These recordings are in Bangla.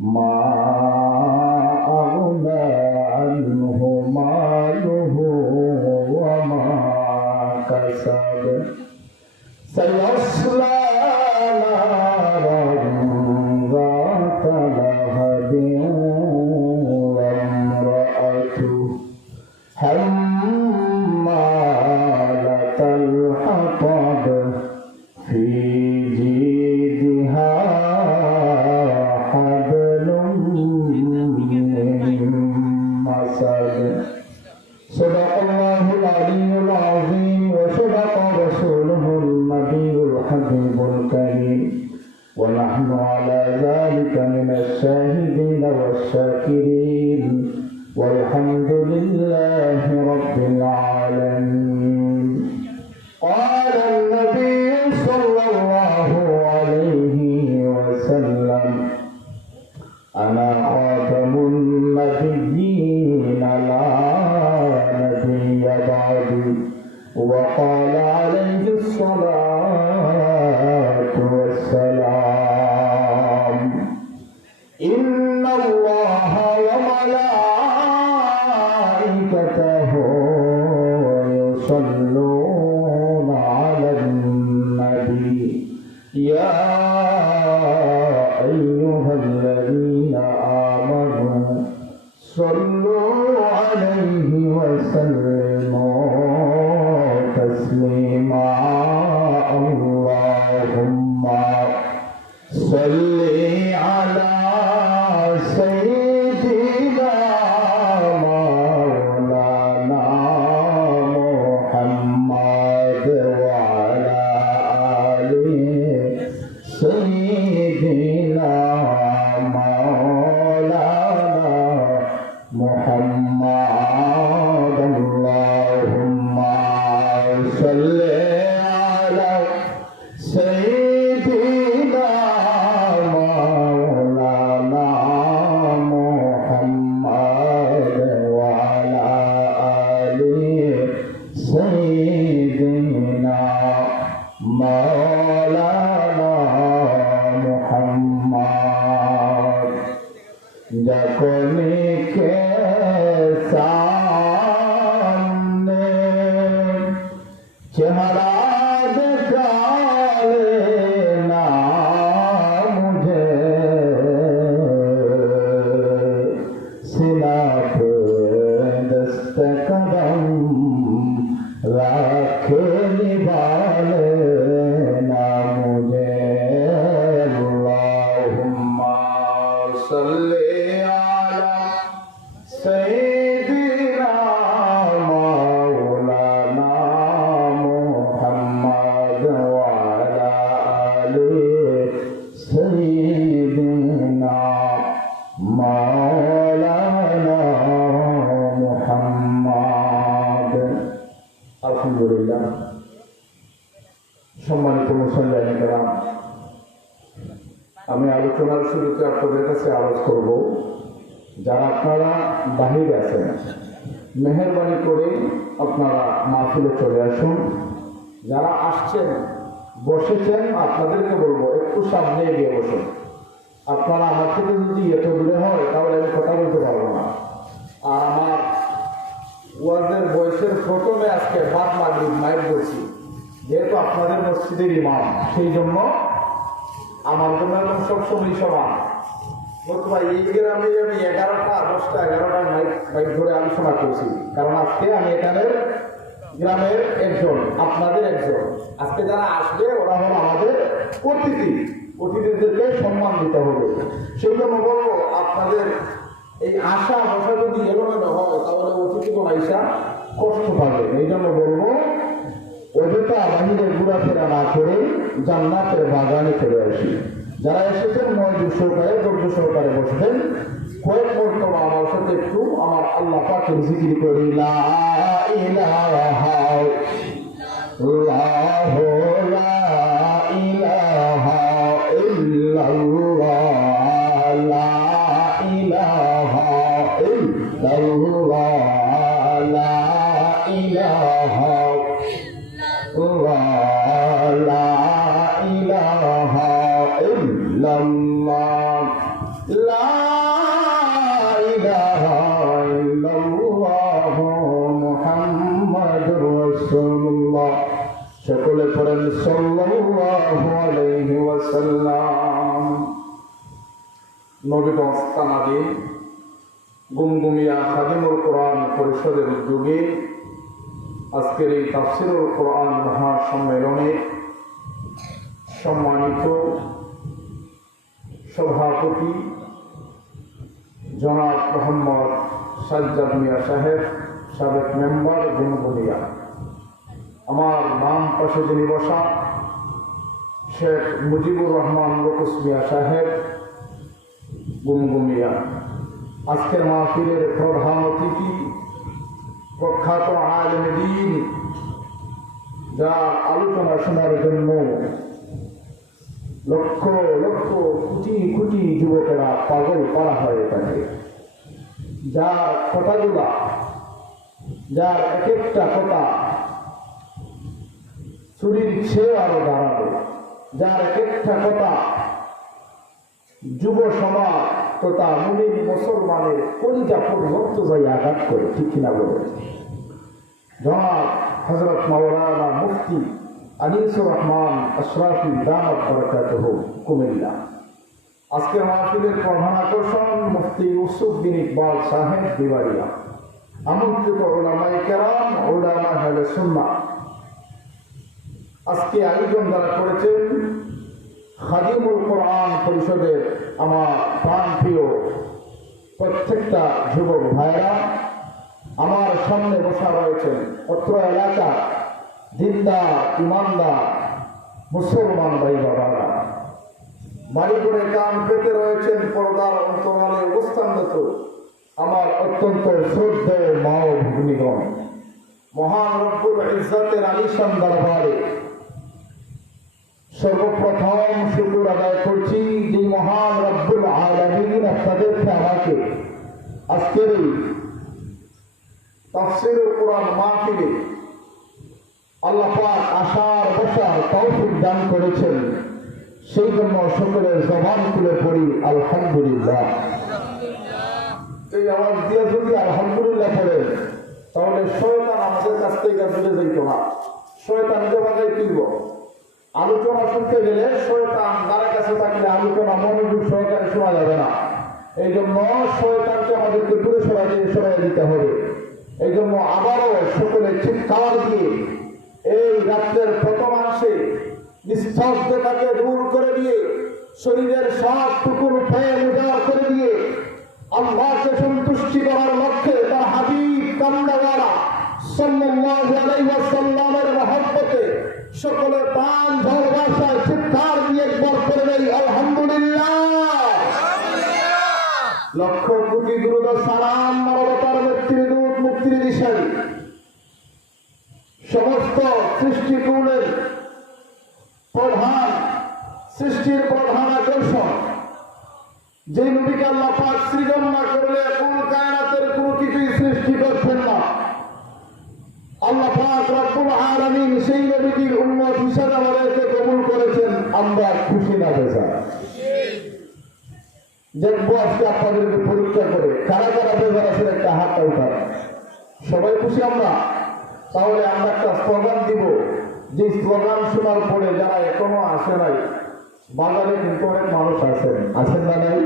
ما أغنى عنه ماله وما كسب سيصلى نارا ذات لهب وامرأته حمالة الحطب في جيدها حبل من مسد صدق الله العلي العظيم وصدق رسوله النبي الحبيب الكريم ونحن على ذلك من الشاهدين والشاكرين والحمد لله رب العالمين. قال النبي صلى الله عليه وسلم أنا خاتم النبيين لا نبي بعدي وقال عليه الصلاة والسلام إن الله وملائكته يصلون على النبي يا أيها الذين آمنوا صلوا عليه وسلموا تسليما اللهم صل على سيدنا مولانا محمد وعلى آله سيدنا مولانا محمد اللهم صل على سيدنا مولانا محمد وعلى آله سيدنا مولانا محمد যখনই কে সামনে চেহারা দেখালে না মুঝে সিনা पे दस्त कदम राखे निभाले ना मुझे अल्लाहुम्मा सल्ली ala sayyidina maulana muhammad wa ala ali sayyidina maulana muhammad alhamdulillah সম্মানিত মুসল্লিয়ান কেরাম আমি আলোচনার শুরুতে আপনাদের কাছে আরজ করব যারা আপনারা বাহিরে আছেন মেহেরবানি করে আপনারা মাহফিলে চলে আসুন যারা আসছেন বসেছেন আপনাদেরকে বলবো একটু সামনে এগিয়ে বসুন আপনারা আমার থেকে যদি এত দূরে হয় তাহলে আমি কথা বলতে পারবো না আর আমার ওয়াজের বয়সের প্রথমে আজকে বাদ মাগরিব মাইক বলছি যেহেতু আপনাদের মসজিদের ইমাম সেই জন্য আমার জন্য এবং সবসময় সমান নতুবা এই গ্রামে আমি 11টা মাইক ধরে আলোচনা করছি কারণ আজকে আমি এখানের গ্রামের একজন আপনাদের একজন আজকে যারা আসবে ওরা হলো আমাদের অতিথিদেরকে সম্মান দিতে হবে সেই জন্য বলবো আপনাদের এই আশা বসা যদি এলোমেলো হয় তাহলে অতিথিগণ আইসা কষ্ট পাবে এই জন্য বলবো অযথা বাহিরে ঘোরাফেরা না করে জান্নাতের বাগানে চলে আসি যারা এসেছেন মনোযোগ সহকারে ধৈর্য সহকারে বসবেন কয়েক মর্তবা আমার সাথে একটু আমার আল্লাহ পাকের জিকির করি লা ইলাহা ইল্লাল্লাহু লা ইলাহা ইল্লাল্লাহ লা ইলাহা ইল্লাল্লাহ লা ইলাহা لا إله إلا الله লা ইলাহা ইল্লাল্লাহ মুহাম্মাদুর রাসূলুল্লাহ। সকলে পড়েন সাল্লাল্লাহু আলাইহি ওয়াসাল্লাম। নবী দস্তানাদি গুমগুমিয়া খাদিমুল কোরআন পরিষদের উদ্যোগে আজকের এই তাফসীরুল কোরআন মহাসম্মেলনে সম্মানিত সভাপতি জনাব মোহাম্মদ সাজ্জাদ মিয়া সাহেব, সাবেক মেম্বার গুমগুমিয়া, আমার নাম পাশে যিনি বসা শেখ মুজিবুর রহমান লোকুস মিয়া সাহেব গুমগুমিয়া, আজকের মাহফিলের প্রধান অতিথি প্রখ্যাত আলেম দ্বীন, যার আলোচনা শোনার জন্য লক্ষ লক্ষ কোটি কোটি যুবকেরা পাগল করা হয়ে থাকে, যার কথাগুলা, যার এক একটা কথা ছুরির চেয়ে আরো দাঁড়াবে, যার এক একটা কথা যুব সমাজ তথা মুমিন মুসলমানের কলিজা পর্যন্ত যাই আঘাত করে, ঠিক কিনা বলে। জনাব হযরত মাওলানা মুফতি আনিসুর রহমান আশরাফি দামাত বরকাতুহু কুমিল্লা। আজকের মাহফিলের প্রধান আকর্ষণ মুফতি ইউসুফ বিন ইকবাল সাহেব দিওয়ারিয়া। আমন্ত্রিত উলামায়ে কেরাম, উলামা আহলে সুন্নাহ, আজকে আয়োজন যারা করেছেন খাদিমুল কোরআন পরিষদের আমার প্রাণপ্রিয় প্রত্যেকটা যুবক ভাইরা, আমার সামনে বসা রয়েছেন অত্র এলাকা দিনদার ইমানদার মুসলমান ভাই বাবারা, বাড়ি করে কান পেতে রয়েছেন পর্দার অন্তরালে অবস্থানরত আমার অত্যন্ত শ্রদ্ধেয় মা ও ভগ্নীগণ। মহান রব্বুল ইজ্জতের আলিশান দরবারে সর্বপ্রথম শুকর আদায় করছি যে মহান রব্বুল আলামিন আপনাদেরকে আমাকে আজকের এই তাফসীরুল কোরআন মাহফিলে আল্লাহ পাক আসার বসার তৌফিক দান করেছেন, সেই জন্য সকলের জবান খুলে পড়ি আলহামদুলিল্লাহ। এই আওয়াজ দিয়ে যদি আলহামদুলিল্লাহ পড়ে তাহলে শয়তান আমাদের কাছ থেকে দূরে যাইত না, শয়তান যে বাজায় তুলব। আলোচনা শুনতে গেলে শয়তান দ্বারা কাছে থাকলে আলোচনা মনোযোগ সহকারে শোনা যাবে না। এই জন্য শয়তানকে আমাদেরকে দূরে সরাই দিতে হবে। এই জন্য আবারও সকলে চিৎকার দিয়ে এই রাত্রের প্রথমাংশে নিস্তব্ধতাকে দূর করে দিয়ে শরীরের সব টুকুর ফেলে উজাড় করে দিয়ে আল্লাহকে সন্তুষ্টি করার লক্ষ্যে তার হাবিব কামদাওয়ালা সাল্লাল্লাহু আলাইহি ওয়াসাল্লামের মহব্বতে সকলে প্রাণ ঝড় ভাষায় চিৎকার দিয়ে একবার করে দেই আলহামদুলিল্লাহ। লক্ষ কোটি দুরূদ ও সালাম মানবতার মুক্তির দূত, মুক্তির দিশারি, সমস্ত সৃষ্টিকুলের প্রধান, সৃষ্টির প্রধান আকর্ষণ, যে নবীকে আল্লাহ পাক সৃজন না করলে কুল কায়নাতের কোনো কিছুই সৃষ্টি করতেন না। আল্লাহ পাক রব্বুল আলামিন সেই নবীর উম্মত হিসেবে আমাদেরকে কবুল করেছেন। আমরা খুশি না বেজার? দেখবো আজকে আপনাদেরকে পরীক্ষা করে কারা কারা বেজার আছে, একটা হাতটা উঠান। সবাই খুশি আমরা? তাহলে আমরা একটা স্লোগান দিব, যে স্লোগান শোনার পরে যারা এখনো আসে নাই, বাজারে কিন্তু অনেক মানুষ আছেন না নাই,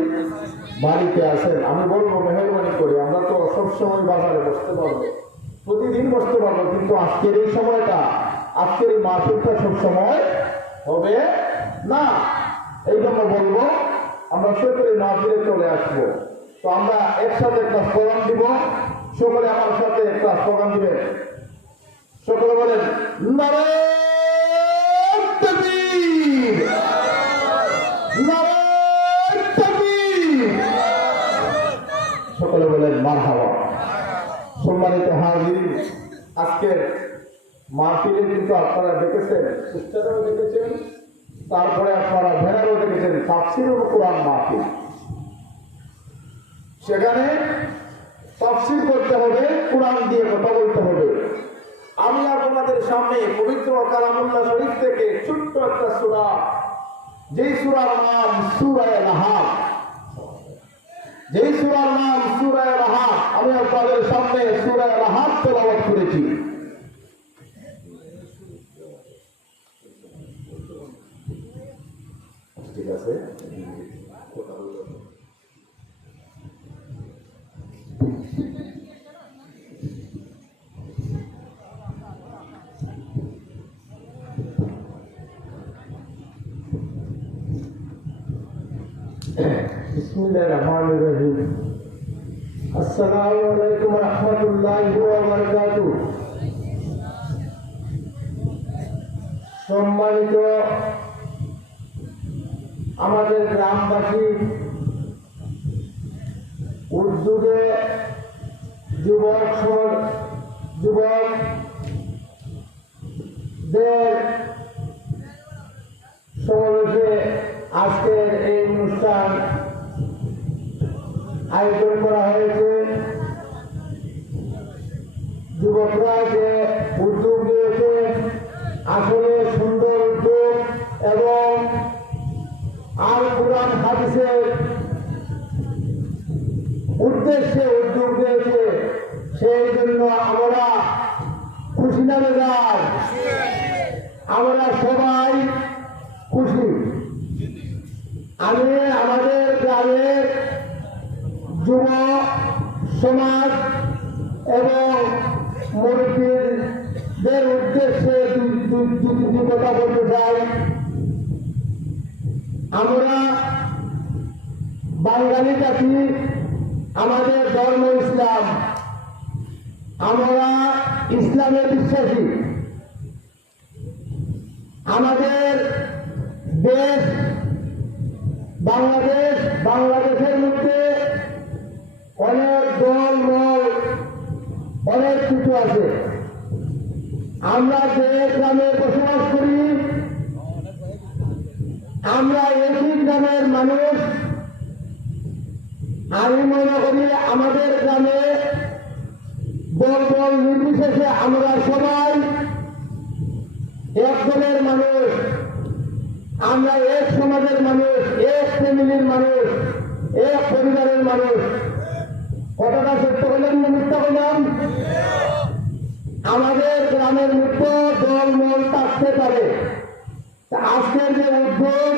বাড়িতে আছেন, আমি বলবো মেহরবানি করে, আমরা তো সবসময় বাজারে বসতে পারবো, প্রতিদিন বসতে পারবো, কিন্তু আজকের এই সময়টা, আজকের এই মাহফিলটা সবসময় হবে না। এই জন্য বলবো আমরা সকলে মাহফিলে চলে আসবো। তো আমরা একসাথে একটা স্লোগান দিব, সকলে আমার সাথে একটা স্লোগান দিবেন। সকলে বলেন নারে তাকবীর, নারে তাকবীর। সকলে বলেন মারহাবা। সম্মানিত হাজির, আজকের মাহফিলে কিন্তু আপনারা দেখেছেন, পুস্তকও দেখেছেন, তারপরে আপনারা ভেড়ারও দেখেছেন তাফসীরুল কোরআন মাহফিল। সেখানে তাফসীর করতে হবে, কোরআন দিয়ে কথা বলতে হবে। আমি আপনাদের সামনে পবিত্র কালামুল্লাহ শরীফ থেকে ছোট্ট একটা সূরা, যেই সূরার নাম সূরা নাহাল, তেলাওয়াত করেছি। ঠিক আছে, বিসমিল্লাহির রহমানির রহিম। আসসালামু আলাইকুম ওয়া রাহমাতুল্লাহি ওয়া বারাকাতুহু। সম্মানিত আমাদের গ্রামবাসী, উদ্যোগে যুবকদের সমাবেশে আজকের এই অনুষ্ঠান আয়োজন করা হয়েছে। যুবকরা যে উদ্যোগ নিয়েছে আসলে সুন্দর উদ্যোগ এবং আল কুরআন হাদিসের উদ্দেশ্যে উদ্যোগ নিয়েছে, সেই জন্য আমরা খুশি না মেজাজ, আমরা সবাই খুশি। আমি আমাদের গ্রামের যুব সমাজ এবং মুরব্বীদের উদ্দেশ্যে দুটি কথা বলতে চাই। আমরা বাঙালি জাতি, আমাদের ধর্ম ইসলাম, আমরা ইসলামে বিশ্বাসী। আমাদের দেশ বাংলাদেশের মধ্যে অনেক দল মল অনেক কিছু আছে। আমরা যে গ্রামে বসবাস করি, আমরা একই গ্রামের মানুষ। আমি মনে করি আমাদের গ্রামে দল নির্বিশেষে আমরা সবাই এক দলের মানুষ, আমরা এক সমাজের মানুষ, এক ফ্যামিলির মানুষ, এক পরিবারের মানুষ। কথাটা সত্য বললাম না মিথ্যা বললাম? আমাদের গ্রামের মধ্যে দল মল থাকতে পারে। আজকের যে উদ্যোগ,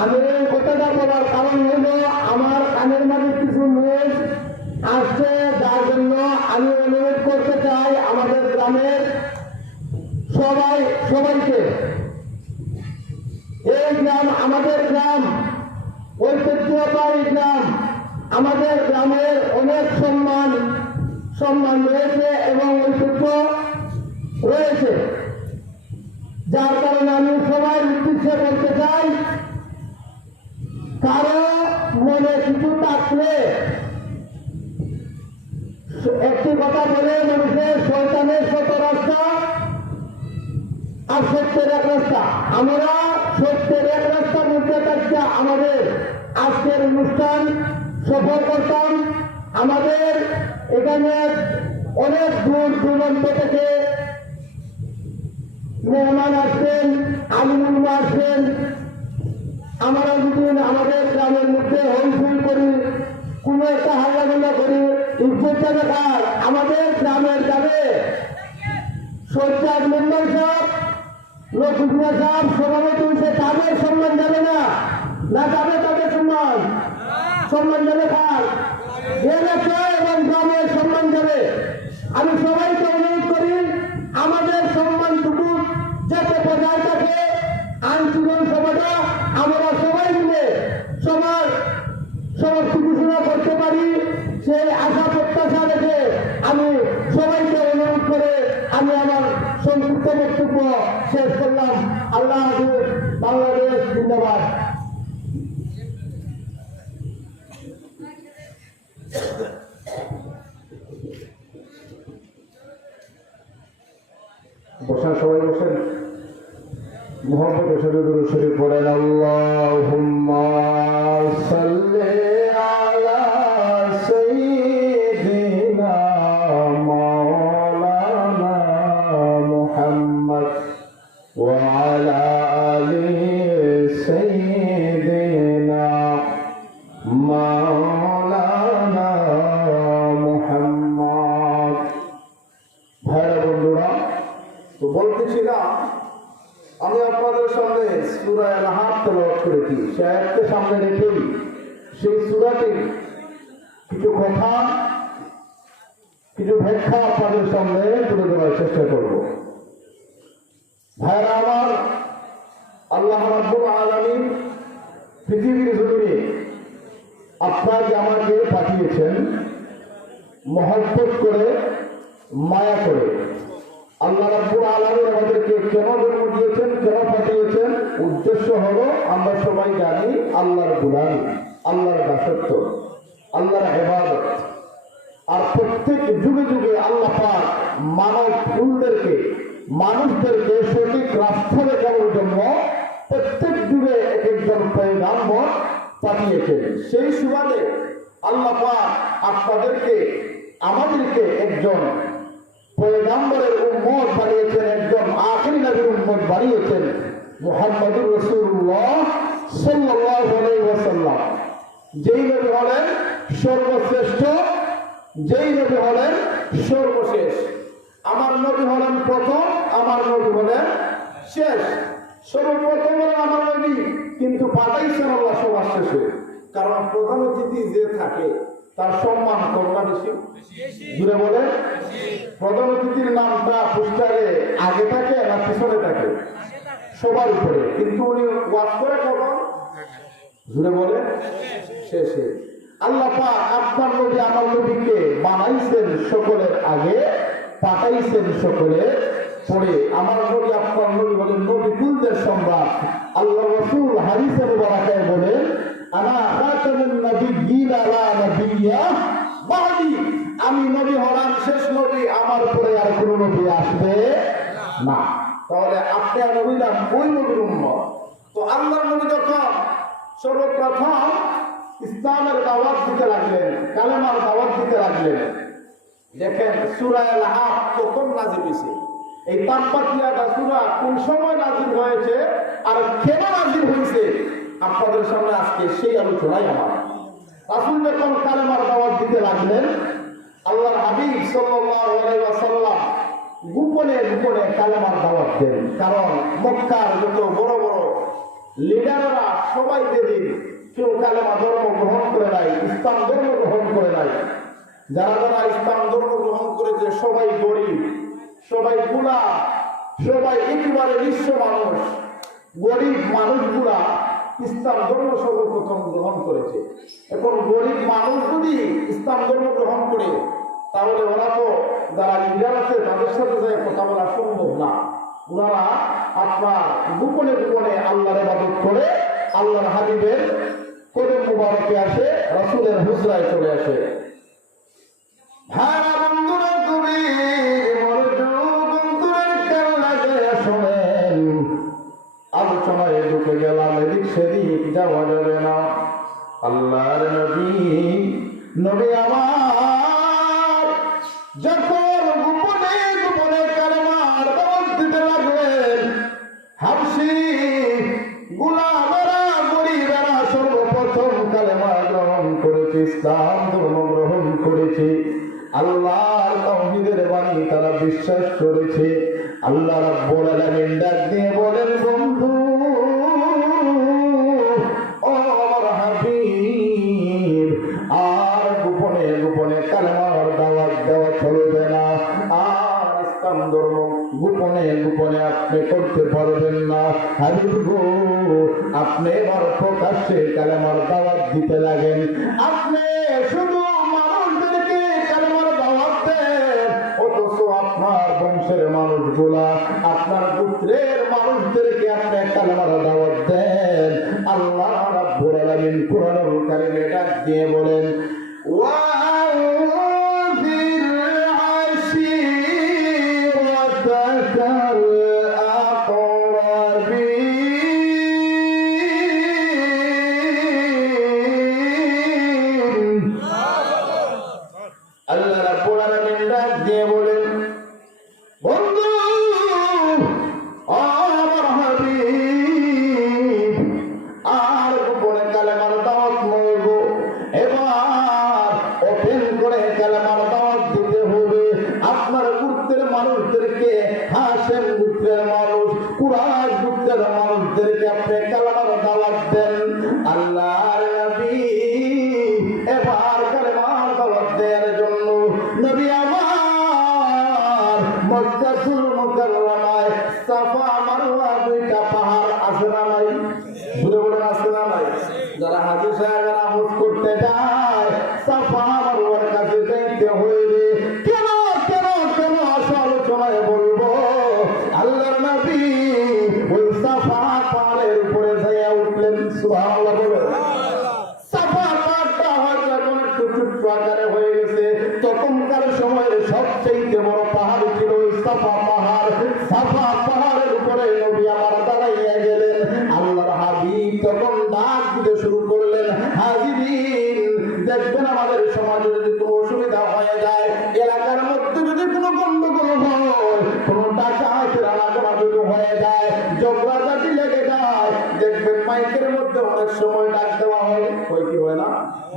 আমি এই কথাটা বলার কারণ হলো আমার কানের মাঝে কিছু নিউজ আসছে, যার জন্য আমি অনুরোধ করতে চাই আমাদের গ্রামের সবাইকে। এই গ্রাম আমাদের গ্রাম, ঐতিহ্যবাহী গ্রাম। আমাদের গ্রামের অনেক সম্মান রয়েছে এবং ঐতিহ্য রয়েছে, যার কারণে আমি সবাই উদ্দেশ্যে বলতে চাই, কারো মনে কিছু থাকলে একটি কথা বলে মানুষের শয়তানের শত রাস্তা আর সত্যের এক রাস্তা। আমরা সত্যের এক রাস্তার মধ্যে থাকতে আমাদের আজকের অনুষ্ঠান সফল করতাম। আমাদের এখানে অনেক দূর দূরান্ত থেকে মেহমান আসবেন, আলিমুলমা আসবেন। আমরা যদি আমাদের গ্রামের মধ্যে হইচই করি, কোনো একটা হাল্লাগুল্লা করি, ইজ্জতটা দেখার আমাদের গ্রামের যাবে সজ্জাদ মেম্বার সাহেব, লক্ষ্মীপুরা সাহেব সভাপতি হয়েছে, তাদের সম্মান যাবে না যাবে? তাদের সম্মান যাবে কার? এবং গ্রামের সম্মান যাবে। আমি সবাইকে অনুরোধ করি আমাদের সম্মানটুকু যাতে বজায় থাকে। আন্দোলন সভাটা আমরা সবাই মিলে সবার সমস্ত ঘোষণা করতে পারি, সেই আশা প্রত্যাশা রেখে আমি সবাইকে অনুরোধ করে আমি আমার সংক্ষিপ্ত বক্তব্য শেষ করলাম। আল্লাহ হাফেজ। বাংলাদেশ জিন্দাবাদ। বসার সবাই বসেন। মোহাম্মদ রসুলুল্লাহ শরীফ পড়েন। আল্লাহুম্মা সাল্লি আলা সাইয়্যিদিনা মাওলানা মুহাম্মদ ওয়া আলা আলি সাইয়্যিদিনা মাওলানা মুহাম্মদ। করেছি। সে আয়াতকে সামনে রেখেই সেই সূরাটির কিছু কথা, কিছু ব্যাখ্যা আপনাদের সামনে তুলে ধরার চেষ্টা করব। ভাইরা আমার, আল্লাহ রাব্বুল আলামিন পৃথিবীর জমিনে আপনাকে আমাকে পাঠিয়েছেন মহব্বত করে, মায়া করে। আল্লাহ রাব্বুল আলামিন আমাদেরকে কেন জন্ম দিয়েছেন, কেন পাঠিয়েছেন? উদ্দেশ্য হলো আমরা সবাই জানি আল্লাহর গোলামি, আল্লাহর দাসত্ব, আল্লাহর ইবাদত। আর প্রত্যেক যুগে যুগে আল্লাহ পাক মানব কুলদেরকে, মানুষদেরকে সঠিক রাস্তা দেখানোর জন্য প্রত্যেক যুগে এক একজন পয়গাম্বর পাঠিয়েছেন। সেই সুবাদে আল্লাহ পাক আপনাদেরকে, আমাদেরকে একজন পয়গাম্বরের উম্মত বানিয়েছেন, একজন আখিরি নবীর উম্মত বানিয়েছেন, মুহাম্মদুর রাসূলুল্লাহ সাল্লাল্লাহু আলাইহি ওয়াসাল্লাম। যেই নবী হলেন সর্বশ্রেষ্ঠ, যেই নবী হলেন সর্বশেষ। আমার নবী হলেন প্রথম, আমার নবী হলেন শেষ। সর্বপ্রথম হলেন আমার নবী, কিন্তু পাঠাইছেন আল্লাহ সবার শেষে। কারণ প্রধান অতিথি যে থাকে তার সম্মান কতটা বেশি? জুড়ে বলে, প্রধান অতিথির নামটা পোস্টারে আগে থাকে না পিছনে থাকে? সবার উপরে। কিন্তু উনি ওয়াজ করে কখন? জুড়ে বলে, শেষে। আল্লাহ পাক আপনার নবী আমার নবীকে বানাইছেন সকলের আগে, পাঠাইছেন সকলের পরে। আমার নবী, আপনার নবী হলেন নবী কুলদের সম্রাট। আল্লাহ রাসূল হাদিসে মুবারাকায় বলেন, আনা খাতামুন নাবিয়্যিন লা নাবিয়্যা বাদি। আমি নবী হলাম শেষ নবী, আমার পরে আর কোনো নবী আসবে না। তাহলে আপনি আর নবী না, ওই নবীর উম্মত। তো আল্লাহর নবী যখন সর্বপ্রথম ইসলামের দাওয়াত দিতে লাগলেন, কালেমার দাওয়াত দিতে লাগলেন, দেখেন সূরা আল-আহকাফ কখন নাযিল হয়েছে, এই পাঁচপাতিয়া সূরা কোন সময় নাযিল হয়েছে আর কেন নাযিল হয়েছে, আপনাদের সামনে আজকে সেই আলোচনাই আমার। রাসূল যখন কালেমার দাওয়াত দিতে লাগলেন, আল্লাহর হাবিব সাল্লাল্লাহু আলাইহি ওয়াসাল্লাম গোপনে গোপনে কালেমার দাওয়াত দেন। কারণ মক্কার যত বড় বড় লিডাররা সবাই যেদিন কেউ কালেমা ধর্ম গ্রহণ করে নাই, ইসলাম ধর্ম গ্রহণ করে নাই, যারা যারা ইসলাম ধর্ম গ্রহণ করেছে সবাই গরিব, সবাই গোলাম, সবাই একেবারে নিঃস্ব মানুষ। গরিব মানুষগুলা ইসলাম ধর্ম সর্বপ্রথম গ্রহণ করেছে। এখন গরিব মানুষ যদি ইসলাম ধর্ম গ্রহণ করে, তাহলে ওরা তো যারা লিডার আছে তাদের সাথে যায় কথা বলা সম্ভব না। ওনারা আপনার গোপনে গোপনে আল্লাহর ইবাদত করে আল্লাহর হাবিবের কদম মুবারকে আসে, রাসূলের হুজরায় চলে আসে। ভাড়া বন্ধুরা, তুমি বন্ধুরের কান্না গেয়ে শোনেন, আলোচনায় ঢুকে গেলাম, এদিক সেদিক যাওয়া যাবে না। আল্লাহর নবী, নবী আমার যখন গোপনে গোপনে কালেমার দাওয়াত দিতে লাগলেন, হাবশী গোলামেরা, গরীবেরা সর্বপ্রথম কালেমা গ্রহণ করেছে, ইসলাম ধর্ম গ্রহণ করেছে, আল্লাহর তাওহীদের বাণী তারা বিশ্বাস করেছে। আল্লাহ রাব্বুল আলামিন ডাক দিয়ে বলেন, বন্ধু ও আমার হাবিব, আর গোপনে গোপনে কালেমার দাওয়াত দেওয়া চলবে না, আর ইসলাম ধর্ম গোপনে গোপনে আপনি করতে পারবেন না। হাবিব গো, আপনি এবার প্রকাশ্যে কালেমার দাওয়াত দিতে লাগেন। আপনি শুধু মানুষদেরকে কালেমার দাওয়াত দেন, অথচ আপনার বংশের মানুষগুলা, আপনার পুত্রের মানুষদেরকে আপনি কালেমার দাওয়াত দেন। আল্লাহ রাব্বুল আলামিন কুরআনুল কারীমে ডাক দিয়ে বলেন, আল্লাহ রাব্বুল আলামিন ডাক দিয়ে বলেন, বন্ধু আমার হাবিব, আর গোপনে কালেমার দাওয়াত নয় গো, এবার আল্লাহর নবী এবার কালেমার দাওয়াত দেওয়ার জন্য নবী আমার মক্কাতুল মুকাররমায় সাফা মারওয়া দুইটা পাহাড় আছে না নাই? বলে বলেন আছে না নাই? যারা হাজী সাহেবরা হজ করতে যায় সাফা মারওয়ার কাছে যাইতে হইবে। কেন কেন কেন আলোচনায় বলবো আল্লাহর নবী ওই সাফা পাহাড়ের উপরে যাইয়া উঠলেন। সুবহানাল্লাহ বলেন। সাফা পাহাড়টা হয়তো এখন একটু ছোট্ট আকারে হয়ে গেছে, তখনকার সময়ের সবচেয়ে বড় পাহাড় ছিল ওই সাফা পাহাড়। সাফা পাহাড়ের উপরে নবী আমার দাঁড়াইয়া গেলেন। আল্লাহর হাবিব তখন ডাক দিতে শুরু করলেন, হাজিরিন দেখবেন আমাদের সমাজে যদি কোনো অসুবিধা হয়ে যায়, এলাকার মধ্যে যদি কোনো গন্ডগোল হয়, কোনো ডাকাতের আনাগোনা যদি হয়ে যায়, ঝগড়াঝাটি লেগে যায়, দেখবেন মাইকের মধ্যে অনেক সময় ডাক দেওয়া হয়। কি হয় না?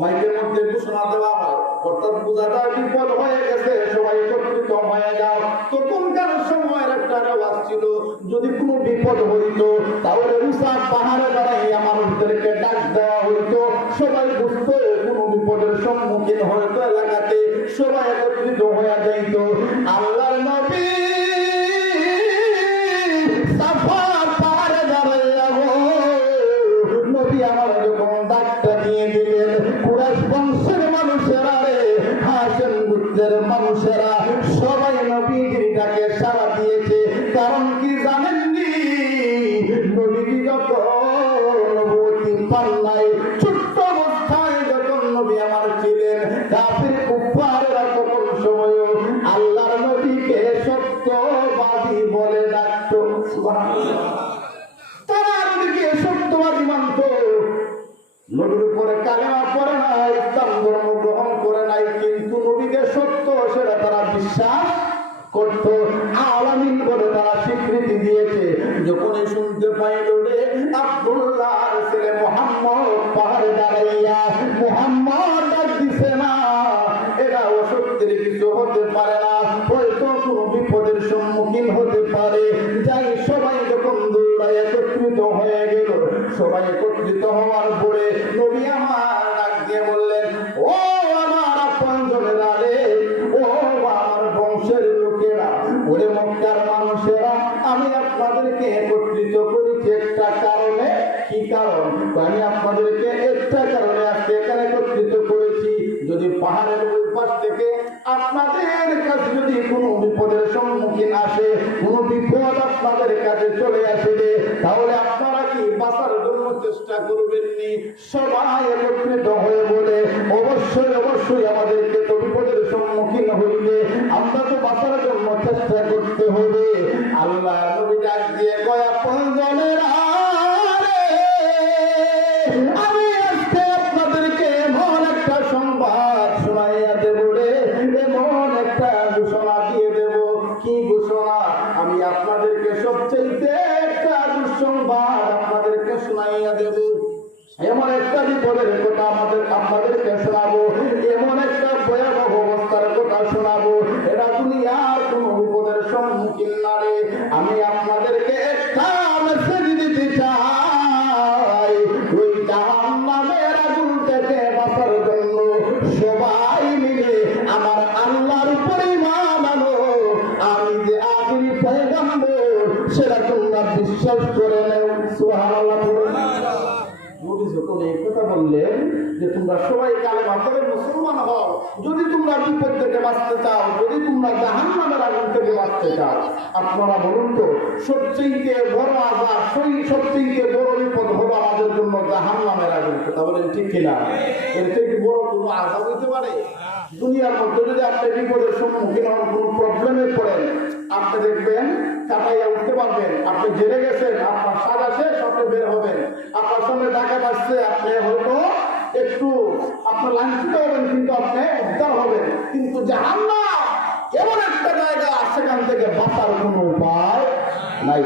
মাইকের মধ্যে ঘোষণা দেওয়া হয়, অর্থাৎ বোঝা যায় বিপদ হয়ে গেছে, সবাই একত্রিত হয়ে যাও। তখনকার সময়ের একটা আওয়াজ ছিল, যদি কোনো বিপদ হইতো তাহলে উষা পাহাড়ে দাঁড়াইয়া মানুষদেরকে ডাক দেওয়া হইতো, সবাই বুঝতো কোনো বিপদের সম্মুখীন হয়তো এলাকাতে, সবাই একত্রিত হয়ে যাইত। আল্লাহর নবী সাফার পাহাড়ে দাঁড়াইয়া নবী আমার যখন ডাকটা নিয়ে দিলেন, কুরাইশ বংশের মানুষেরা রে, হাসেম গোত্রের মানুষেরা সবাই নবীজির ডাকে সাড়া দিয়েছে। কারণ কি জানেননি? নবীজি যখন নবুয়তি পান নাই, ছোট্ট অবস্থায় যখন নবী আমার ছিলেন, কাফির কুফাররা তখন সময় আল্লাহর নবীকে সত্যবাদী বলে ডাকতো। সুবহানাল্লাহ। তারা নবীকে সত্যবাদী মানত। নবীর উপরে কালেমা পড়ে নাই, ইসলাম ধর্ম গ্রহণ করে নাই, কিন্তু নবীকে সত্য সেটা তারা বিশ্বাস করত। আলামিন বলে তারা স্বীকৃতি দিয়েছে। যখন শুনতে পাইল রে আব্দুল্লাহর ছেলে মুহাম্মদ পাহাড়ে দাঁড়াইয়া মুহাম্মদ ডাক দিছে না, এরা অসত্যের কিছু হতে পারে না, হয়তো কোনো বিপদের সম্মুখীন হতে পারে। যাই সবাই যখন দৌড়ায় একত্রিত হয়ে গেল, সবাই একত্রিত হওয়ার পরে নবী আমার ডাক দিয়ে বললেন, ও আমার আপনজনেরা রে, ও আমার বংশের লোকেরা, ওরে মক্কার মানুষেরা, আমি আপনাদেরকে একত্রিত করেছি একটা কারণে। কি কারণ? আমি আপনাদেরকে একটা কারণে আজকে এখানে একত্রিত করেছি। যদি পাহাড়ের ওই পাশ থেকে আপনাদের কাছে যদি কোনো বিপদের সম্মুখীন আসে, কোনো বিপদ আপনাদের কাছে চলে আসবে, তাহলে আপনারা কি বাঁচার জন্য চেষ্টা করবেননি? সবাই একত্রিত হয়ে বলে, অবশ্যই অবশ্যই আমাদেরকে তো বিপদের সম্মুখীন হইলে আমরা তো বাঁচার জন্য চেষ্টা করতে হবে। আল্লাহ নবী ডাক দিয়ে কয়, আপনজনেরা রে, আমি আজকে আপনাদেরকে এমন একটা সংবাদ শোনাইয়া দেব রে, এমন একটা ঘোষণা দিয়ে দেব। কি ঘোষণা? আমি আপনাদেরকে সবচেয়ে একটা দুঃসংবাদ আপনাদেরকে শোনাইয়া দেব। এমন একটা বিপদের কথা আপনাদেরকে শোনাবো, এমন একটা ভয়াবহ অবস্থার কথা শোনাবো, এটা দুনিয়ার কোন বিপদের সম্মুখীন না রে। আমি আপনাদেরকে একটা মেসেজ দিতে চাই, ওই জাহান্নামের আগুন থেকে বাঁচার জন্য সবাই মিলে আমার আল্লাহর উপরে ঈমান আনো। আমি যে আখিরি পয়গম্বর সেটা তোমরা বিশ্বাস করে নাও। সুবহানাল্লাহ। নবী যখন এই কথা বললেন যে তোমরা সবাই কালেমা পড়ে মুসলমান হও, যদি তোমরা বিপদ থেকে বাঁচতে চাও, যদি তোমরা জাহান্নামের আগুন থেকে বাঁচতে চাও, আপনারা বলুন তো সবচেয়ে বড় আযাব, সবচেয়ে বড় বিপদ হলো আমাদের জন্য জাহান্নামের আগুন। কথা বলেন ঠিক কিনা? এর থেকে বড় কোনো আযাব হতে পারে? দুনিয়ার মধ্যে যদি আপনি বিপদের সম্মুখীন হন, কোনো প্রবলেমে পড়েন, আপনি দেখবেন কাটাইয়া উঠতে পারবেন। আপনি জেনে গেছেন, আপনার সাজা শেষ, আপনি বের হবেন, আপনার সঙ্গে ডাকাত আসছে, আপনি হয়তো একটু আপনার লাঞ্ছিত হবেন, কিন্তু আপনি উদ্ধার হবেন। কিন্তু জাহান্নাম এমন একটা জায়গা, সেখান থেকে বাঁচার কোনো উপায় নাই।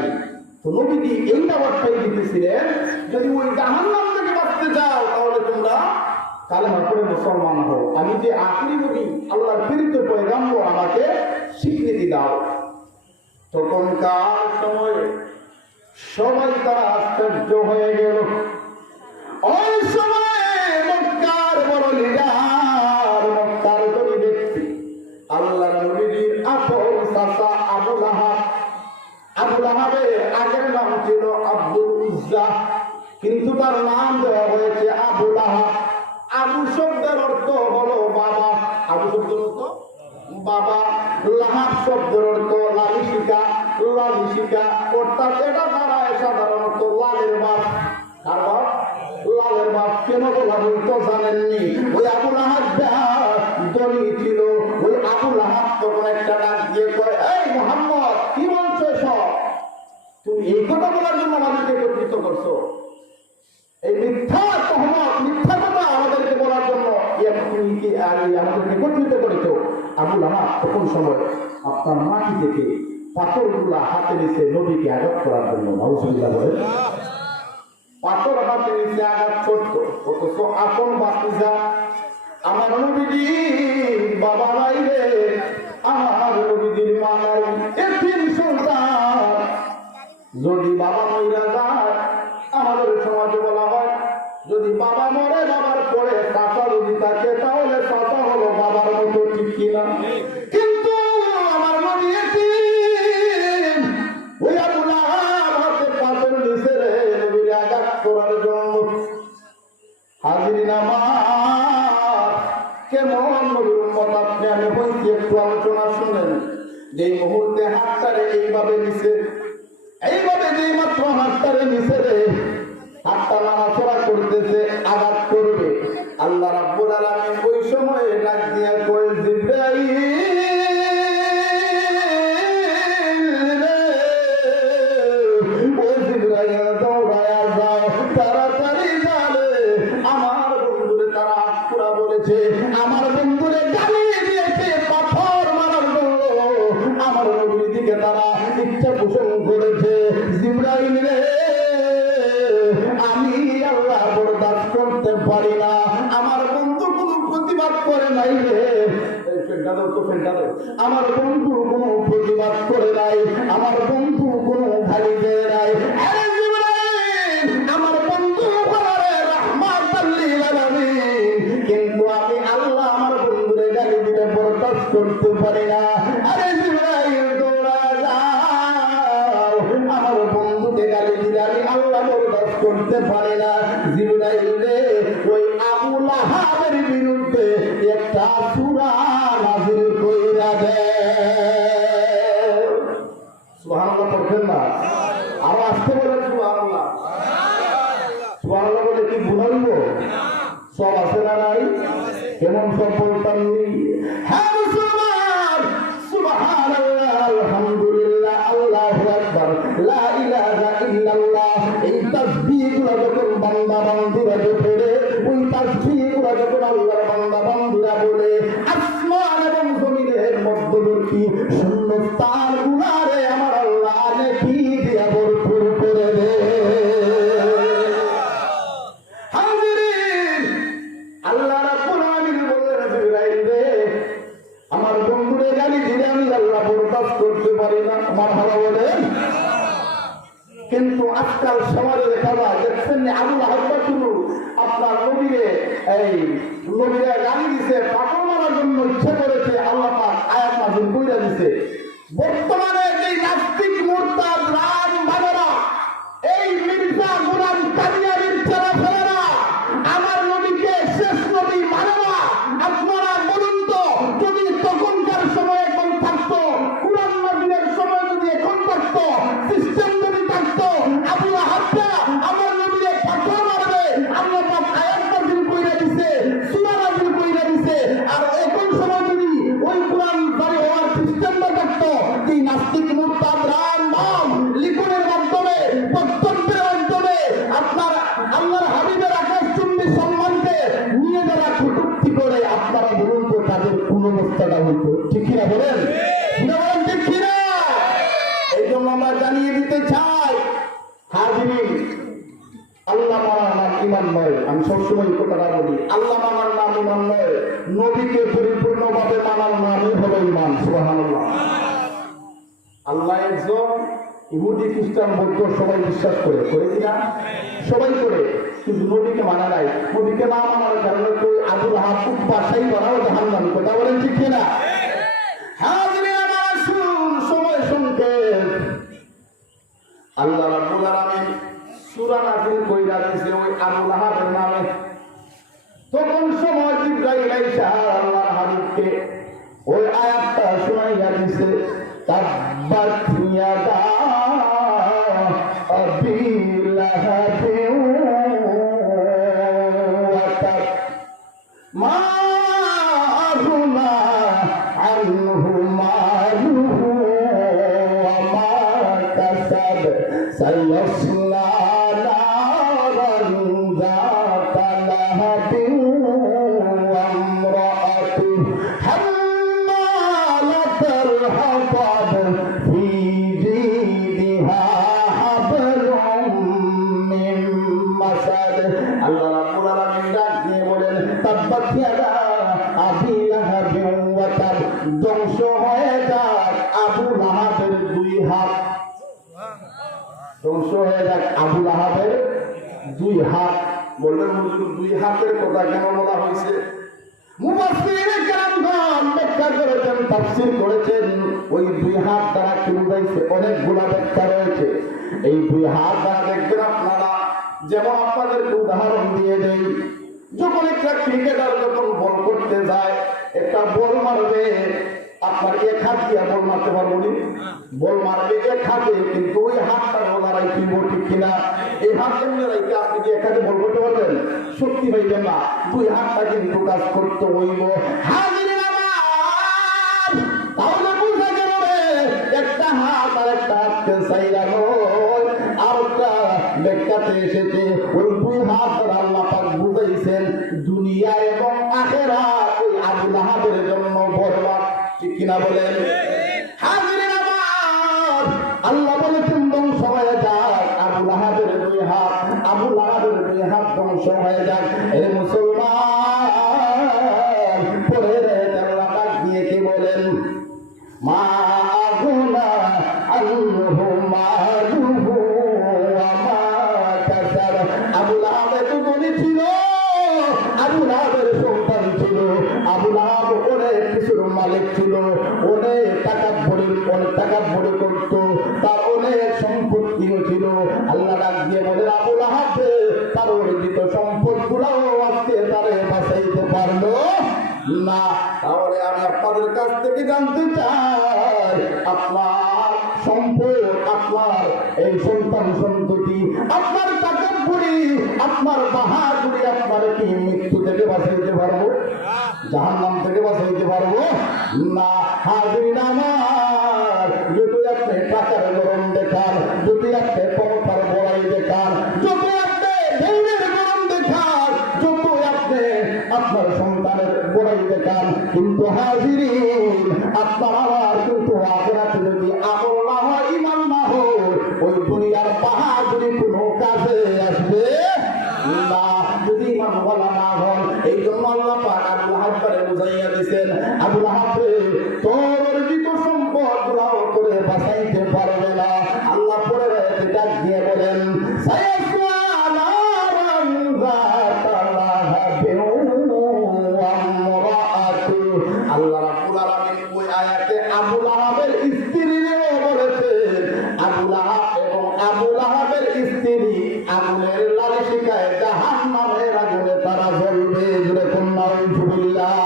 তো নবীজি এই দাওয়াতটাই দিতেছিলেন, যদি ওই জাহান্নাম থেকে বাঁচতে চাও তাহলে তোমরা কালেমা পড়ে মুসলমান হও। আমি যে আখিরি নবী, আল্লাহর প্রেরিত পয়গম্বর, আমাকে স্বীকৃতি দাও। তখনকার সময়ে সবাই তারা আশ্চর্য হয়ে গেল। ওই লাহাব শব্দের অর্থ লালিশিকা, লালিশিকা অর্থাৎ এটা দ্বারা সাধারণত লালের বাপ। কার বাপ? লালের বাপ। কেন বলা বলতো জানেননি? ওই আবু লাহাব ধনী ছিল। ওই আবু লাহাব তখন একটা ডাক দিয়ে কয়, এই মুহাম্মদ, কি বলছো সব? তুমি এই কথা বলার জন্য আমাদেরকে একত্রিত করছো? এই মিথ্যা তহমত, মিথ্যা কথা আমাদেরকে বলার জন্য তুমি কি আমাদেরকে একত্রিত করেছো? আবু লাহাব তখন সময় আপনার মাটি থেকে পাথরগুলা হাতে নিচে নবীকে আঘাত করার জন্য, নাউজুবিল্লাহ বলে, পাথর হাতে নিচে আঘাত করতো। অথচ আপন বাতিজা আমার নবীজির বাবা নাই রে, আমার নবীজির মা নাই, এতিম সন্তান। যদি বাবা মইরা যায়, আমাদের সমাজে বলা হয় যদি বাবা মরে, বাবার পরে চাচা যদি থাকে, তাহলে চাচা হলো বাবার মতো, ঠিক কিনা? কিন্তু আমার নবী এতিম। ওই আবু লাহাব হাতে পাথর নিচে রে নবীর আঘাত করার জন্য। হাজিরিন আমার, কেমন নবীর উম্মত আপনি আমি হইছি, একটু আলোচনা শুনেন। যেই মুহূর্তে হাতটারে এইভাবে নিচে, এইভাবে যেই মাত্র হাতটারে নিচে রে, হাতটা নাড়াচড়া করতেছে, আঘাত করবে, আল্লাহ রাব্বুল আলামিন ওই সময়ে ডাক দিয়া কয়, জিবরাইল ও জিবরাইল, দৌড়ায়া যাও, তাড়াতাড়ি যাবে। আমার বন্ধুরে তারা আটকুরা বলেছে, আমার বন্ধুরে গালি দিয়েছে পাথর মারার জন্য, আমার নবীর দিকে তারা ইচ্ছা পোষণ করেছে। জিবরাইল রে, আমি আল্লাহ বরদাস্ত করতে পারি না। আমার বন্ধু কোনো প্রতিবাদ করে নাই রে, আমার বন্ধু কোনো প্রতিবাদ করে নাই, আমার বন্ধু কোনো গালি দেয় নাই। আমার বন্ধু রাহমাতুল লিল আলামিন, কিন্তু আমি আল্লাহ আমার বন্ধুরে গালি দিতে বরদাস্ত করতে পারি না। আরে জিবরাইল, দৌড়া যাও, আমার বন্ধুকে গালি দিলে আমি আল্লাহ বরদাস্ত করতে পারি না। জিবরাইল রে, ওই আবু লাহাবের বিরুদ্ধে একটা সূরা নাযিল কইরা দে। সুবহানাল্লাহ পড়ছেন না? আর আসতে বলেন সুবহানাল্লাহ। সুবহানাল্লাহ বলে কি গুনাইব? সব আছে না নাই? কেমন সব বলতাম? হ্যাঁ মুসলমান, সুবহানাল্লাহ, আলহামদুলিল্লাহ, আল্লাহু আকবার, লা ইলাহা ইল্লাল্লাহ, এই তাসবিহগুলো যখন বান্দা বান্দীরা পড়ে, ওই তাসবিহগুলো যখন আল্লাহর বান্দা বান্দীরা বলে, আসমান এবং জমিনের মধ্যবর্তী শূন্যস্থানগুলোরে আমার আল্লাহ নেকি দিয়া ভরপুর করে দেয়। আল্লাহ রাব্বুল আলামিন বললেন, জিবরাইল রে, আমার বন্ধুরে গালি দিলে আমি আল্লাহ বরদাস্ত করতে পারি না। মারহাবা বলেন। কিন্তু আজকাল সমাজে দেখা যায়, দেখছেন আবু লাহাব শুরু আপনার নবীরে, এই নবীরা গালি দিছে, পাথর মারার জন্য ইচ্ছা করেছে, আল্লাহ পাক আয়াত নাযিল কইরা দিছে। বর্তমানে এই নাস্তিক মুরতাদ রাম বাবারা, এই মির্জা গোলাম কাদিয়ানির ছেলেরা আমার নবীকে শেষ নবী মানে না। আপনারা বলুন তো, যদি তখনকার সময় এখন থাকতো, কুরআন নাযিলের সময় যদি এখন থাকতো, সিস্টেম যদি থাকতো, আবু লাহাবটা আমার নবীকে পাথর মারবে, আল্লাহ পাক আয়াত নাযিল কইরা দিছে, সূরা নাযিল কইরা দিছে। আর এখন সময় যদি ওই কুরআন জারি হওয়ার সিস্টেমটা থাকতো, এই নাস্তিক মুরতাদ রাম বাম লিখনের মাধ্যমে, বক্তব্যের মাধ্যমে আপনার আল্লাহর হাবিবের আকাশচুম্বী সম্মানকে নিয়ে যারা কটূক্তি করে, আপনারা বলুন তো তাদের কোন অবস্থাটা হইতো? ঠিক কিনা বলেন? ঠিক কিনা? এই জন্য আমরা জানিয়ে দিতে চাই, হাজিরিন, আল্লাহ মানার নাম ইমান নয়। আমি সবসময় কথাটা বলি, আল্লাহ মানার নাম ইমান নয়, নবীকে পরিপূর্ণভাবে মানার নামই হলো ইমান। সুবহানাল্লাহ। আল্লাহ একজন, ইহুদি খ্রিস্টান বৌদ্ধ সবাই বিশ্বাস করে, করে কিনা? সবাই করে, কিন্তু নবীকে মানে নাই। নবীকে না মানার কারণে তো আবু লাহাব বাসাই বানাও জাহান্নামী। কথা বলেন ঠিক কিনা? হাজিরিন আমার, শুনুন, সময় সংক্ষেপ। আল্লাহ রাব্বুল আলামিন সূরা নাযিল কইরা দিয়েছে ওই আবু লাহাবের নামে। তখন সময় জিবরাইল আইসা আল্লাহর হাবিবকে ওই আয়াতটা শুনাইয়া দিয়েছে। তাব্বাত ইয়াদা আবি লাহাবিন ওয়া তাব মা আগনা আনহু মালুহু ওয়া মা কাসাব সায়াসলা নারান যাতা লাহাবিন ওয়া ইমরাতুহু হাম্মালাতাল হাতাব ফি জিদিহা হাবলুম মিন মাসাদ। আল্লাহ রাব্বুল আলামিন ডাক দিয়ে বলেন তাব্বাত ইয়াদা আবি লাহাবিন ওয়া তাব, ধ্বংস হয়ে যাক আবু লাহাবের দুই হাত, ধ্বংস হয়ে যাক আবু লাহাবের দুই হাত। বললেন হুজুর দুই হাতের কথা কেন বলা হয়েছে? মুফাসসিরিনে কেরামগণ ব্যাখ্যা করেছেন, তাফসীর করেছেন, ওই দুই হাত দ্বারা কি বুঝাইছে অনেকগুলা ব্যাখ্যা রয়েছে। এই দুই হাত দ্বারা দেখবেন আপনারা, যেমন আপনাদেরকে উদাহরণ দিয়ে দেই, যখন একটা ক্রিকেটার যখন বল করতে যায়, একটা বল মারবে, আপনার এক হাত দিয়ে বল মারতে পারবো নি? বল মারবে এক হাতে, কিন্তু ওই হাতটা বলা রাখি ঠিক কিনা? এই হাত এমনি রাখি আপনি কি এক হাতে বল করতে পারবেন? শক্তি পাইবেন না, দুই হাতটা কিন্তু কাজ করতে হইব। হাজিরিন আমার, তাহলে বুঝা গেল একটা হাত আর একটা হাতকে চাইলানো। আর একটা ব্যাখ্যাতে এসেছে ওই দুই হাত দ্বারা আল্লাহ পাক বুঝাইছেন দুনিয়া এবং আখিরাত ওই আবু লাহাবের জন্য বরবাদ, ঠিক কিনা বলেন? হাজিরিন আমার, আল্লাহ বলেছেন ধ্বংস হয়ে যাক আবু লাহাবের দুই হাত, আবু লাহাবের দুই হাত ধ্বংস হয়ে যাক। এই মুসলমান পরে আল্লাহ পাক দিয়ে কি বলেন? মা আগুনা আনহু মালুহু ওয়া মা কাসাব। আবু লাহাবের দুধনি ছিল, আবু লাহাবের সন্তান ছিল, আবু লাহাব অনেক কিছুর মালিক ছিল, অনেক টাকাব্বরি করত, তার অনেক সম্পত্তিও ছিল। আল্লাহ ডাক দিয়ে বলে আবু লাহাব তার অর্জিত সম্পদগুলোও আজকে তারে বাঁচাইতে পারলো না। তাহলে আমি আপনাদের কাছ থেকে জানতে চাই, আপনার সম্পদ, আপনার এই সন্তান সন্ততি, আপনার টাকাব্বরি, আপনার বাহাদুরি আপনার কি মৃত্যু থেকে বাঁচাইতে পারবো? জাহান্নাম থেকে বাঁচাইতে পারবো না। হাজিরিন আমার, যদি আপনি টাকার গরম দেখান, যদি আপনি ক্ষমতার বড়াই দেখান, যদি আপনি ধৈর্যের গরম দেখান, যদি আপনি আপনার সন্তানের বড়াই দেখান, কিন্তু হাজিরিন আপনার আমার কিন্তু আখিরাতে যদি আমল না হয়, ঈমান না হয়, ওই দুনিয়ার বাহাদুরি কোনো কাজে আসবে না, যদি ঈমান ওয়ালা না হন। এই জন্য আল্লাহ পাক আবু লাহাবকে বুঝাইয়া দিয়েছেন, আবু লাহাব তোর অর্জিত সম্পদ গুলাও করে বাঁচাইতে পারবে না। আল্লাহ পরে ডাক দিয়ে বলেন সায়াসলা নারান যাতা লাহাবিন ওয়া ইমরাতুহু। আল্লাহ রাব্বুল আলামিন ওই আয়াতে আবু লাহাবের স্ত্রীরও বলেছেন, আবু লাহাব এবং আবু লাহাবের স্ত্রী আগুনের লালিশিকায় জাহান্নামের আগুনে তারা জ্বলবে। যেরকম নাউযুবিল্লাহ।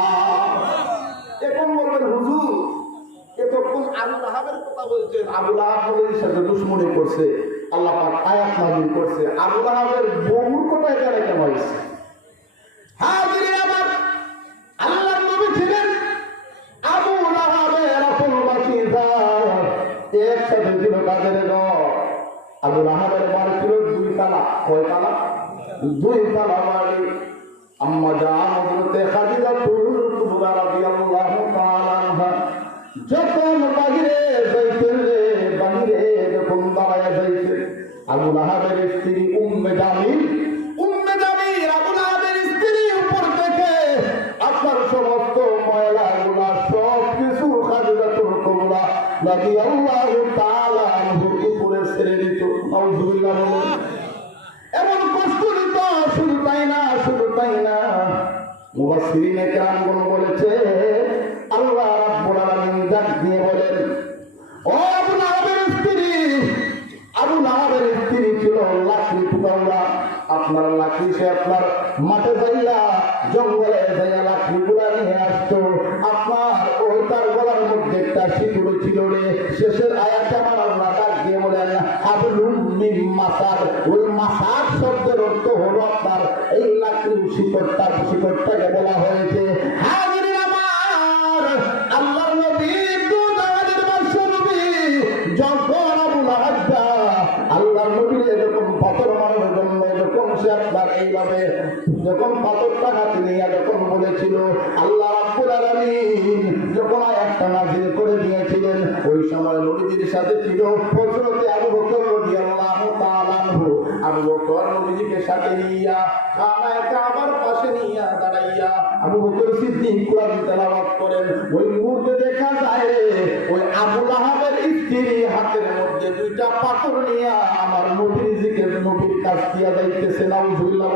এখন বলবেন হুজুর এতক্ষণ আবু লাহাবের কথা বলছেন, আবু লাহাব নবীর সাথে দুশমনি করছে, আল্লাহ পাক আয়াত নাযিল করছে, আবু লাহাবের বউর কথা এখানে কেন হয়েছে? হাজিরিন আমার, আল্লাহর নবী ছিলেন আবু লাহাবের আপন বাতিজা, একসাথে ছিল তাদের ঘর। আবু লাহাবের বাড়ি ছিল 2 তালা। কয় তালা? 2 তালা বাড়ি। আম্মা জান হযরতে খাদিজাতুল কুবরা রাদিয়াল্লাহু তাআলা আনহা যখন বাহিরে যাইতেন, বাহিরে যখন দাঁড়ায় যাইতেন, আবু লাহাবের স্ত্রী উম্মে জামিল আবু লাহাবের স্ত্রী উপর থেকে আপনার সমস্ত ময়লাগুলা সব কিছু খাদিজাতুল কুবরা রাদিয়াল্লাহু তাআলা আনহার উপরে ছেড়ে দিত। নাউযুবিল্লাহ বলেন। এমন কষ্ট দিত, শুধু তাই না, শুধু তাই না, মুফাসসিরিনে কেরামগণ বলেছে আল্লাহ রাব্বুল আলামিন ডাক দিয়ে বলেন, ও আবু লাহাবের স্ত্রী, আবু লাহাবের স্ত্রী ছিল লাকড়ি টুকাওয়া। আপনার লাকড়ি সে আপনার মাঠে যাইয়া জঙ্গলে যাইয়া লাকড়িগুলা নিয়ে আসতো, আপনার ওই তার গলার মধ্যে কয়েকটা শিকড় ছিল রে। শেষের আয়াতে আমার আল্লাহ ডাক দিয়ে বলেন হাবলুম মিন মাসাদ। ওই মাসাদ শব্দের অর্থ হলো আপনার এই লাকড়ির শিকড়টাকে বলা হয়েছে। হাজিরিন আমার, আল্লাহর নবী দুধ আমাদের বাদশা নবী যখন আবু লাহাব আল্লাহর নবীর এরকম পাথর মারার জন্য যখন সে আপনার এইভাবে যখন পাথরটা হাতে নিয়ে যখন বলেছিল, আল্লাহ রাব্বুল আলামিন যখন আয়াতটা নাযিল করে দিয়েছিলেন, ওই সময় নবীজির সাথে ছিল হযরত আবু বকর রাদিয়াল্লাহু তাআলা আনহু। আবু বকর নবীজিকে সাথে নিয়া খানায়ে কাবার পাশে নিয়া দাঁড়াইয়া আবু বকর সিদ্দিক কোরআন তেলাওয়াত করেন। ওই মুহূর্তে দেখা যায় ওই আবু লাহাবের স্ত্রী হাতের মধ্যে দুইটা পাথর নিয়া আমার নবীর কাছ দিয়া যাইতেছে। নাউজুবিল্লাহ।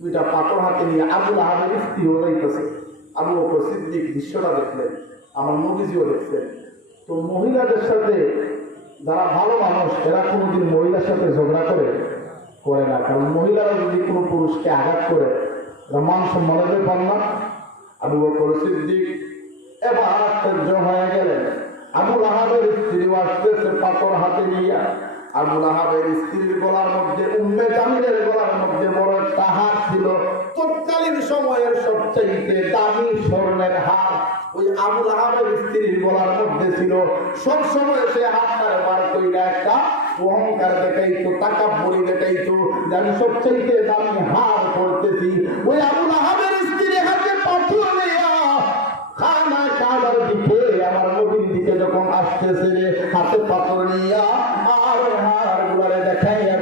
দুইটা পাথর হাতে নিয়ে আবু লাহাবের স্ত্রীও যাইতেছে। আবু বকর সিদ্দিক দৃশ্যটা দেখলেন, আমার নবীজিও দেখলেন। তো মহিলাদের সাথে যারা ভালো মানুষ এরা কোনোদিন মহিলার সাথে ঝগড়া করে না, কারণ মহিলারা যদি কোনো পুরুষকে আঘাত করে মান সম্মানের ব্যাপার না। আবু বকর সিদ্দিক এবার আশ্চর্য হয়ে গেলেন। আবু লাহাবের স্ত্রী আসতেছে পাথর হাতে নিয়ে। আবু লাহাবের স্ত্রীর গলার মধ্যে উম্মে জামিলের গলার মধ্যে বড় একটা হার ছিল, তৎকালীন সময়ের সবচাইতে দামি স্বর্ণের হার। ওই আবু লাহাবের স্ত্রীর গলার মধ্যে ছিল। সব সময় সে হাতটার বার কইরা একটা অহংকার দেখাইতো, তাকাব্বুরি দেখাইতো যে আমি সবচাইতে দামি হার পড়তেছি। ওই আবু লাহাবের স্ত্রী হাতে পাথর নিয়া খানায়ে কাবার দিকে আমার নবীর দিকে যখন আসতেছে হাতে পাথর নিয়া আর হার গুলারে দেখাইয়া